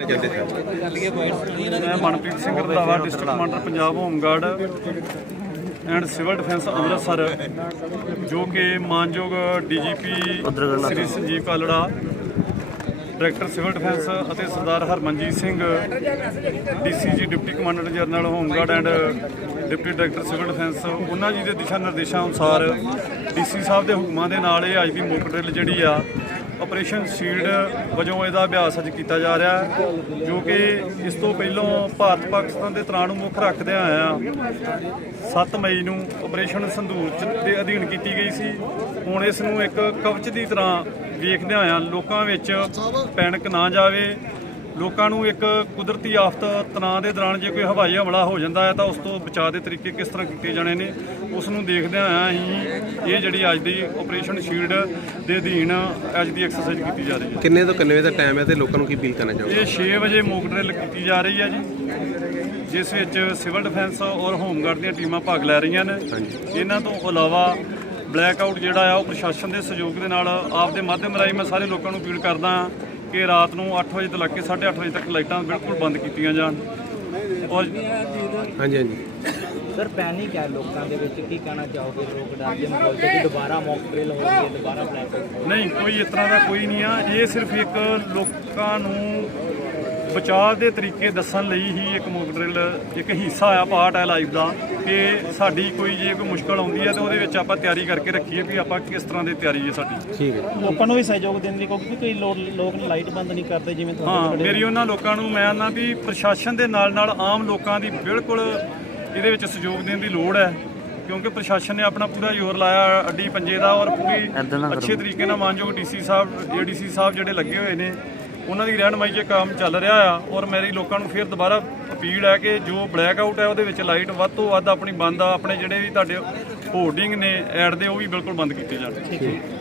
ਮੈਂ Manpreet Singh Randhawa district commander Punjab home guard and civil defence Amritsar ਜੋ ਕਿ ਮਾਨਯੋਗ DGP Shri Sanjeev Kalra director civil defence ਅਤੇ Sardar Harmanjit Singh DCG deputy commander general home guard and deputy director civil defence ਉਹਨਾਂ ਜੀ ਦੇ ਦਿਸ਼ਾ ਨਿਰਦੇਸ਼ਾਂ ਅਨੁਸਾਰ ਡੀਸੀ ਸਾਹਿਬ ਦੇ ਹੁਕਮਾਂ ਦੇ ਨਾਲ ਇਹ ਅੱਜ ਦੀ ਮੌਕ ਡਰਿਲ ਜਿਹੜੀ ਆ ਆਪਰੇਸ਼ਨ ਸ਼ੀਲਡ ਵਜੋਂ ਇਹਦਾ ਅਭਿਆਸ ਅੱਜ ਕੀਤਾ ਜਾ ਰਿਹਾ ਹੈ, ਜੋ ਕਿ ਇਸ ਤੋਂ ਪਹਿਲਾਂ ਭਾਰਤ ਪਾਕਿਸਤਾਨ ਦੇ ਤਣਾਅ ਨੂੰ ਮੁੱਖ ਰੱਖਦੇ ਆਇਆ। 7 ਮਈ ਨੂੰ ਆਪਰੇਸ਼ਨ ਸੰਧੂਰ ਦੇ ਅਧੀਨ ਕੀਤੀ ਗਈ ਸੀ। ਹੁਣ ਇਸ ਨੂੰ ਇੱਕ ਕਵਚ ਦੀ ਤਰ੍ਹਾਂ ਵੇਖਦੇ ਆਇਆ, ਲੋਕਾਂ ਵਿੱਚ ਪੈਨਿਕ ਨਾ ਜਾਵੇ। ਲੋਕਾਂ ਨੂੰ ਇੱਕ ਕੁਦਰਤੀ ਆਫਤ ਤਣਾਅ ਦੇ ਦੌਰਾਨ ਜੇ ਕੋਈ ਹਵਾਈ ਹਮਲਾ ਹੋ ਜਾਂਦਾ ਹੈ ਤਾਂ ਉਸ ਤੋਂ ਬਚਾਅ ਦੇ ਤਰੀਕੇ ਕਿਸ ਤਰ੍ਹਾਂ ਕੀਤੇ ਜਾਣੇ ਨੇ ਉਸ ਨੂੰ ਦੇਖਦੇ ਆਇਆ ਅਸੀਂ ਇਹ ਜਿਹੜੀ ਅੱਜ ਦੀ ਆਪਰੇਸ਼ਨ ਸ਼ੀਲਡ ਦੇ ਅਧੀਨ ਅੱਜ ਦੀ ਐਕਸਰਸਾਈਜ਼ ਕੀਤੀ ਜਾ ਰਹੀ ਹੈ। ਕਿੰਨੇ ਤੋਂ ਕਿੰਨੇ ਵਜੇ ਦਾ ਟਾਈਮ ਹੈ ਤੇ ਲੋਕਾਂ ਨੂੰ ਕੀ ਅਪੀਲ ਕਰਨਾ ਚਾਹੋਗੇ? ਇਹ 6 ਵਜੇ ਮੌਕ ਡਰਿਲ ਕੀਤੀ ਜਾ ਰਹੀ ਹੈ ਜੀ ਜਿਸ ਵਿੱਚ ਸਿਵਲ ਡਿਫੈਂਸ ਔਰ ਹੋਮਗਾਰਡ ਦੀਆਂ ਟੀਮਾਂ ਭਾਗ ਲੈ ਰਹੀਆਂ ਨੇ। ਇਹਨਾਂ ਤੋਂ ਇਲਾਵਾ ਬਲੈਕ ਆਊਟ ਜਿਹੜਾ ਆ ਉਹ ਪ੍ਰਸ਼ਾਸਨ ਦੇ ਸਹਿਯੋਗ ਦੇ ਨਾਲ ਆਪਦੇ ਮਾਧਿਅਮ ਰਾਹੀਂ ਮੈਂ ਸਾਰੇ ਲੋਕਾਂ ਨੂੰ ਅਪੀਲ ਕਰਦਾ ਹਾਂ ਕਿ ਰਾਤ ਨੂੰ 8 ਵਜੇ ਤੋਂ ਲੈ ਕੇ 8:30 ਵਜੇ ਤੱਕ ਲਾਈਟਾਂ ਬਿਲਕੁਲ ਬੰਦ ਕੀਤੀਆਂ ਜਾਣ। ਔਰ ਹਾਂਜੀ ਹਾਂਜੀ। ਸਰ ਪੈਨਿਕ ਹੈ ਲੋਕਾਂ ਦੇ ਵਿੱਚ। ਕੀ ਕਹਿਣਾ ਚਾਹੋਗੇ ਲੋਕ ਡਰ ਦੇ ਮਾਹੌਲ 'ਚ ਕਿ ਦੁਬਾਰਾ ਮੌਕ ਡਰਿਲ ਹੋ ਰਹੀ ਹੈ ਦੁਬਾਰਾ ਬਲੈਕ ਨਹੀਂ ਕੋਈ ਇਸ ਤਰ੍ਹਾਂ ਦਾ ਕੋਈ ਨਹੀਂ ਆ। ਇਹ ਸਿਰਫ ਇੱਕ ਲੋਕਾਂ ਨੂੰ ਬਚਾਅ ਦੇ ਤਰੀਕੇ ਦੱਸਣ ਲਈ ਹੀ ਇੱਕ ਮੌਕ ਡਰਿਲ ਇੱਕ ਹਿੱਸਾ ਆ ਪਾਰਟ ਹੈ ਲਾਈਫ ਦਾ ਕਿ ਸਾਡੀ ਕੋਈ ਜੇ ਕੋਈ ਮੁਸ਼ਕਲ ਆਉਂਦੀ ਹੈ ਤਾਂ ਉਹਦੇ ਵਿੱਚ ਆਪਾਂ ਤਿਆਰੀ ਕਰਕੇ ਰੱਖੀਏ ਵੀ ਆਪਾਂ ਕਿਸ ਤਰ੍ਹਾਂ ਦੀ ਤਿਆਰੀ ਹੈ ਸਾਡੀ। ਠੀਕ ਹੈ। ਲੋਕਾਂ ਨੂੰ ਵੀ ਸਹਿਯੋਗ ਦੇਣ ਦੀ ਕਿਉਂਕਿ ਕਈ ਲੋਕ ਲੋਕ ਲਾਈਟ ਬੰਦ ਨਹੀਂ ਕਰਦੇ ਜਿਵੇਂ ਹਾਂ ਮੇਰੀ ਉਹਨਾਂ ਲੋਕਾਂ ਨੂੰ ਮੈਂ ਆਨਾ ਵੀ ਪ੍ਰਸ਼ਾਸਨ ਦੇ ਨਾਲ ਨਾਲ ਆਮ ਲੋਕਾਂ ਦੀ ਬਿਲਕੁਲ ਇਹਦੇ ਵਿੱਚ ਸਹਿਯੋਗ ਦੇਣ ਦੀ ਲੋੜ ਹੈ ਕਿਉਂਕਿ ਪ੍ਰਸ਼ਾਸਨ ਨੇ ਆਪਣਾ ਪੂਰਾ ਜ਼ੋਰ ਲਾਇਆ ਅੱਡੀ ਪੰਜੇ ਦਾ ਔਰ ਪੂਰੀ ਅੱਛੇ ਤਰੀਕੇ ਨਾਲ ਮਾਨਯੋਗ ਡੀਸੀ ਸਾਹਿਬ ਏਡੀਸੀ ਸਾਹਿਬ ਜਿਹੜੇ ਲੱਗੇ ਹੋਏ ਨੇ ਉਹਨਾਂ ਦੀ ਰਹਿਨਮਾਈ 'ਚ ਕੰਮ ਚੱਲ ਰਿਹਾ ਆ ਔਰ ਮੇਰੀ ਲੋਕਾਂ ਨੂੰ ਫਿਰ ਦੁਬਾਰਾ ਅਪੀਲ ਹੈ ਕਿ ਜੋ ਬਲੈਕ ਆਊਟ ਹੈ ਉਹਦੇ ਵਿੱਚ ਲਾਈਟ ਵੱਧ ਤੋਂ ਵੱਧ ਆਪਣੀ ਬੰਦ ਆ, ਆਪਣੇ ਜਿਹੜੇ ਵੀ ਤੁਹਾਡੇ ਹੋਰਡਿੰਗ ਨੇ ਐਡ ਦੇ, ਉਹ ਵੀ ਬਿਲਕੁਲ ਬੰਦ ਕੀਤੇ ਜਾਣ। ਠੀਕ ਹੈ।